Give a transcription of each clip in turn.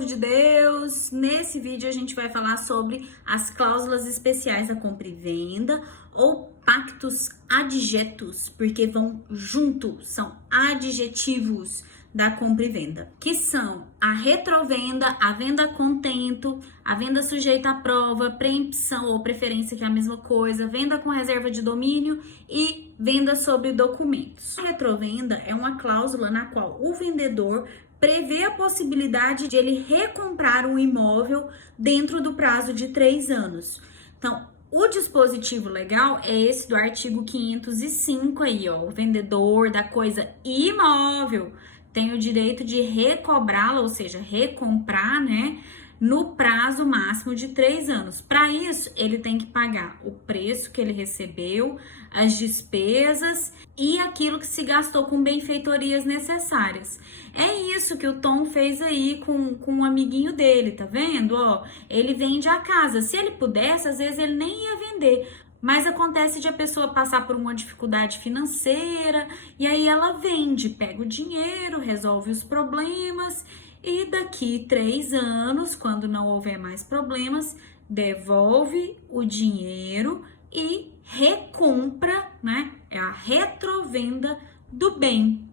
povo de Deus! Nesse vídeo a gente vai falar sobre as cláusulas especiais da compra e venda ou pactos adjetos, porque vão junto, são adjetivos da compra e venda, que são a retrovenda, a venda a contento, a venda sujeita à prova, preempção ou preferência, que é a mesma coisa, venda com reserva de domínio e venda sobre documentos. A retrovenda é uma cláusula na qual o vendedor prevê a possibilidade de ele recomprar um imóvel dentro do prazo de 3 anos. Então, o dispositivo legal é esse do artigo 505 aí, ó. O vendedor da coisa imóvel tem o direito de recobrá-la, ou seja, recomprar, né, no prazo máximo de 3 anos. Para isso, ele tem que pagar o preço que ele recebeu, as despesas e aquilo que se gastou com benfeitorias necessárias. É isso que o Tom fez aí com um amiguinho dele, tá vendo? Ó, ele vende a casa. Se ele pudesse, às vezes ele nem ia vender. Mas acontece de a pessoa passar por uma dificuldade financeira e aí ela vende, pega o dinheiro, resolve os problemas e daqui 3 anos, quando não houver mais problemas, devolve o dinheiro e recompra, né? É a retrovenda do bem.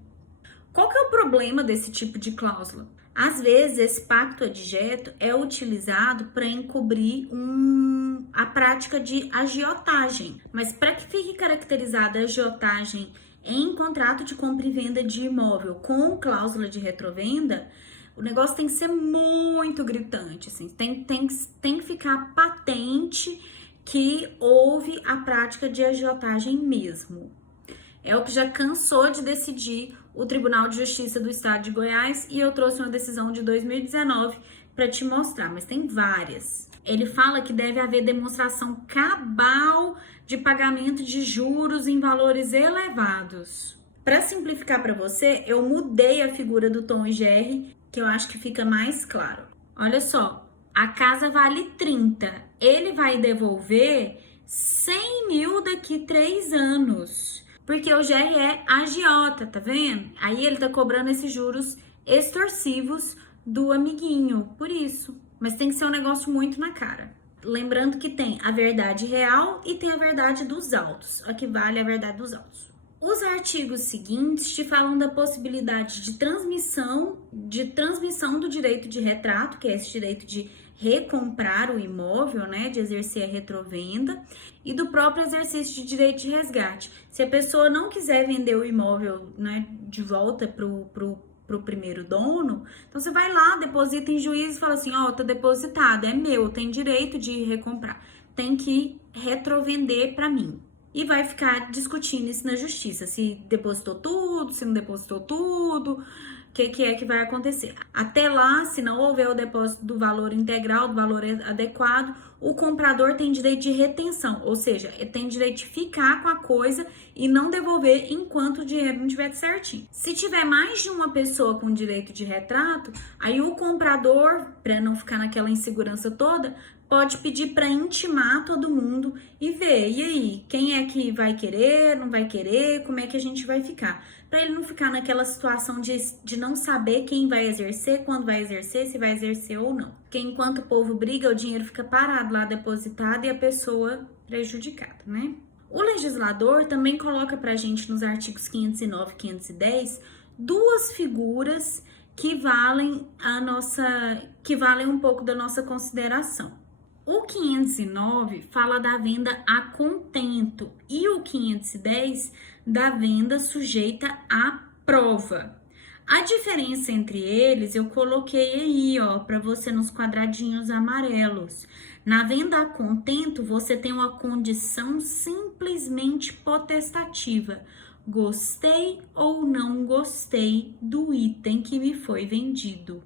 Qual que é o problema desse tipo de cláusula? Às vezes, esse pacto adjeto é utilizado para encobrir a prática de agiotagem. Mas para que fique caracterizada a agiotagem em contrato de compra e venda de imóvel com cláusula de retrovenda, o negócio tem que ser muito gritante, assim, tem que ficar patente que houve a prática de agiotagem mesmo. É o que já cansou de decidir o Tribunal de Justiça do Estado de Goiás e eu trouxe uma decisão de 2019 para te mostrar, mas tem várias. Ele fala que deve haver demonstração cabal de pagamento de juros em valores elevados. Para simplificar para você, eu mudei a figura do Tom e Jerry, que eu acho que fica mais claro. Olha só, a casa vale 30, ele vai devolver 100 mil daqui 3 anos. Porque o GR é agiota, tá vendo? Aí ele tá cobrando esses juros extorsivos do amiguinho, por isso. Mas tem que ser um negócio muito na cara. Lembrando que tem a verdade real e tem a verdade dos autos. A que vale a verdade dos autos. Os artigos seguintes te falam da possibilidade de transmissão do direito de retrato, que é esse direito de recomprar o imóvel, né, de exercer a retrovenda, e do próprio exercício de direito de resgate. Se a pessoa não quiser vender o imóvel, né, de volta pro primeiro dono, então você vai lá, deposita em juízo e fala assim, ó, tá depositado, é meu, tem direito de recomprar, tem que retrovender para mim. E vai ficar discutindo isso na justiça, se depositou tudo, se não depositou tudo, o que é que vai acontecer. Até lá, se não houver o depósito do valor integral, do valor adequado, o comprador tem direito de retenção, ou seja, ele tem direito de ficar com a coisa e não devolver enquanto o dinheiro não estiver certinho. Se tiver mais de uma pessoa com direito de retrato, aí o comprador, para não ficar naquela insegurança toda, pode pedir para intimar todo mundo e ver, e aí, quem é que vai querer, não vai querer, como é que a gente vai ficar? Para ele não ficar naquela situação de não saber quem vai exercer, quando vai exercer, se vai exercer ou não. Porque enquanto o povo briga, o dinheiro fica parado lá, depositado, e a pessoa prejudicada, né? O legislador também coloca pra gente nos artigos 509 e 510 duas figuras que valem um pouco da nossa consideração. O 509 fala da venda a contento e o 510 da venda sujeita à prova. A diferença entre eles eu coloquei aí, ó, para você nos quadradinhos amarelos. Na venda a contento, você tem uma condição simplesmente potestativa. Gostei ou não gostei do item que me foi vendido.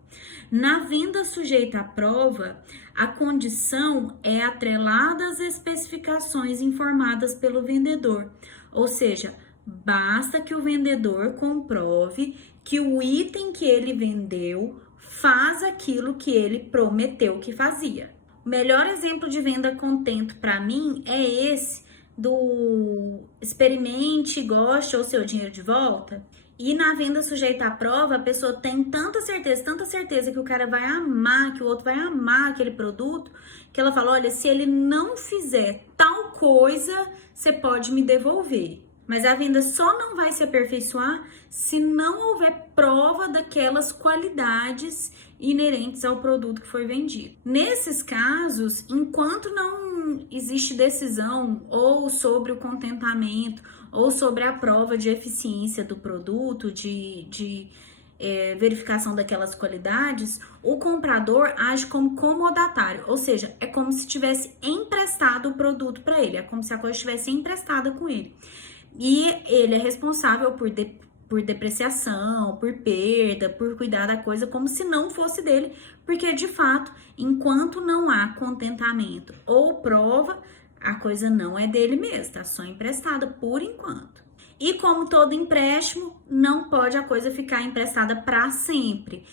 Na venda sujeita à prova, a condição é atrelada às especificações informadas pelo vendedor, ou seja, basta que o vendedor comprove que o item que ele vendeu faz aquilo que ele prometeu que fazia. O melhor exemplo de venda a contento para mim é esse do experimente, goste ou seu dinheiro de volta. E na venda sujeita à prova, a pessoa tem tanta certeza que o cara vai amar, que o outro vai amar aquele produto, que ela fala, olha, se ele não fizer tal coisa, você pode me devolver. Mas a venda só não vai se aperfeiçoar se não houver prova daquelas qualidades inerentes ao produto que foi vendido. Nesses casos, enquanto não existe decisão ou sobre o contentamento ou sobre a prova de eficiência do produto, de verificação daquelas qualidades, o comprador age como comodatário, ou seja, é como se tivesse emprestado o produto para ele, é como se a coisa estivesse emprestada com ele. E ele é responsável por depreciação, por perda, por cuidar da coisa como se não fosse dele, porque de fato, enquanto não há contentamento ou prova, a coisa não é dele mesmo, tá só emprestada por enquanto. E como todo empréstimo, não pode a coisa ficar emprestada para sempre.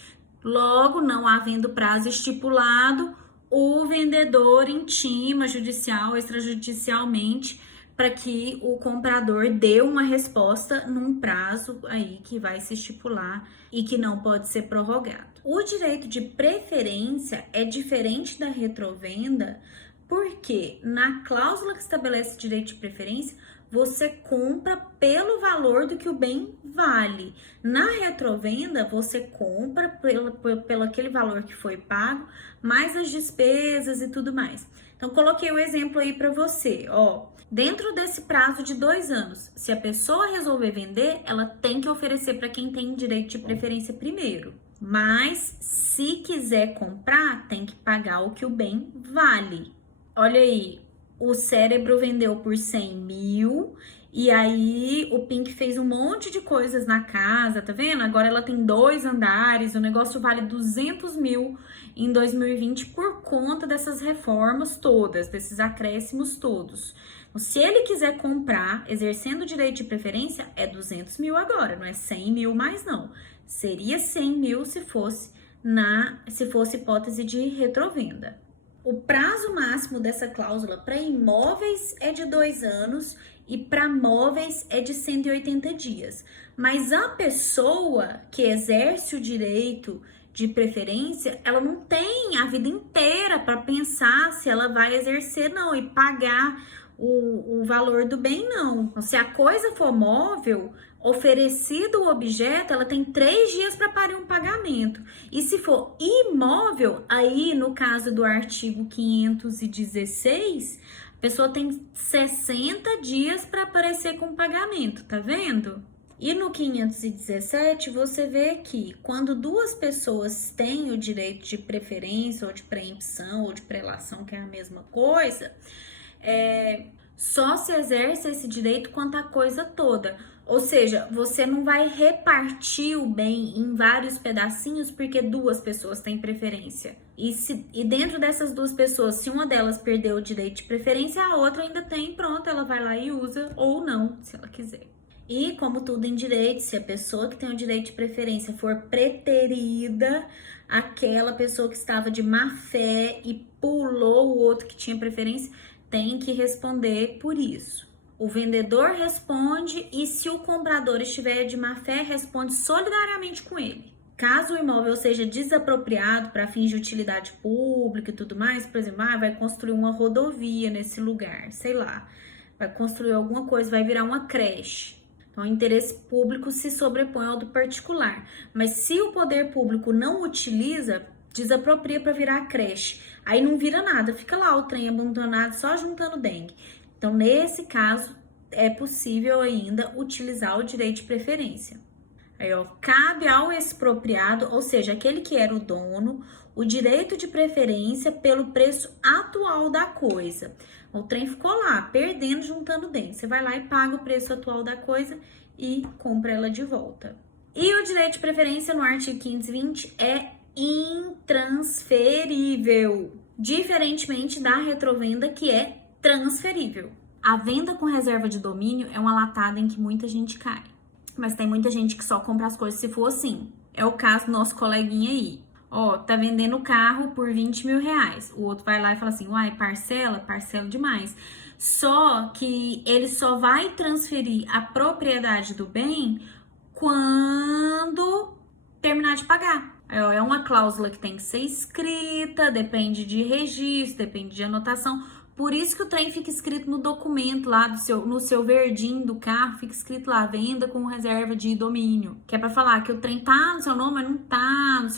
Logo, não havendo prazo estipulado, o vendedor intima judicial, extrajudicialmente, para que o comprador dê uma resposta num prazo aí que vai se estipular e que não pode ser prorrogado. O direito de preferência é diferente da retrovenda, porque na cláusula que estabelece direito de preferência, você compra pelo valor do que o bem vale. Na retrovenda, você compra pelo aquele valor que foi pago, mais as despesas e tudo mais. Então, coloquei o exemplo aí para você, ó. Dentro desse prazo de 2 anos, se a pessoa resolver vender, ela tem que oferecer para quem tem direito de preferência primeiro. Mas, se quiser comprar, tem que pagar o que o bem vale. Olha aí, o Cérebro vendeu por 100 mil e aí o Pink fez um monte de coisas na casa, tá vendo? Agora ela tem 2 andares, o negócio vale 200 mil em 2020 por conta dessas reformas todas, desses acréscimos todos. Se ele quiser comprar, exercendo o direito de preferência, é 200 mil agora, não é 100 mil mais não. Seria 100 mil se fosse hipótese de retrovenda. O prazo máximo dessa cláusula para imóveis é de 2 anos e para móveis é de 180 dias. Mas a pessoa que exerce o direito de preferência, ela não tem a vida inteira para pensar se ela vai exercer não e pagar o valor do bem, não. Então, se a coisa for móvel, oferecido o objeto, ela tem 3 dias para parir um pagamento. E se for imóvel, aí no caso do artigo 516, a pessoa tem 60 dias para aparecer com o pagamento, tá vendo? E no 517, você vê que quando 2 pessoas têm o direito de preferência, ou de preempção, ou de prelação, que é a mesma coisa, só se exerce esse direito quanto à coisa toda. Ou seja, você não vai repartir o bem em vários pedacinhos porque 2 pessoas têm preferência. E dentro dessas 2 pessoas, se uma delas perdeu o direito de preferência, a outra ainda tem, pronto, ela vai lá e usa, ou não, se ela quiser. E como tudo em direito, se a pessoa que tem o direito de preferência for preterida, aquela pessoa que estava de má fé e pulou o outro que tinha preferência, tem que responder por isso. O vendedor responde e se o comprador estiver de má fé, responde solidariamente com ele. Caso o imóvel seja desapropriado para fins de utilidade pública e tudo mais, por exemplo, vai construir uma rodovia nesse lugar, sei lá, vai construir alguma coisa, vai virar uma creche. Então, o interesse público se sobrepõe ao do particular. Mas se o poder público não utiliza, desapropria para virar creche. Aí não vira nada, fica lá o trem abandonado só juntando dengue. Então, nesse caso, é possível ainda utilizar o direito de preferência. Aí, ó, cabe ao expropriado, ou seja, aquele que era o dono, o direito de preferência pelo preço atual da coisa. O trem ficou lá, perdendo, juntando dengue. Você vai lá e paga o preço atual da coisa e compra ela de volta. E o direito de preferência no artigo 520 é intransferível, diferentemente da retrovenda, que é transferível. A venda com reserva de domínio é uma latada em que muita gente cai. Mas tem muita gente que só compra as coisas se for assim. É o caso do nosso coleguinha aí. Ó, tá vendendo o carro por 20 mil reais. O outro vai lá e fala assim, uai, parcela demais. Só que ele só vai transferir a propriedade do bem quando terminar de pagar. É uma cláusula que tem que ser escrita, depende de registro, depende de anotação. Por isso que o trem fica escrito no documento lá no seu verdinho do carro, fica escrito lá, venda com reserva de domínio. Que é pra falar que o trem tá no seu nome, mas não tá no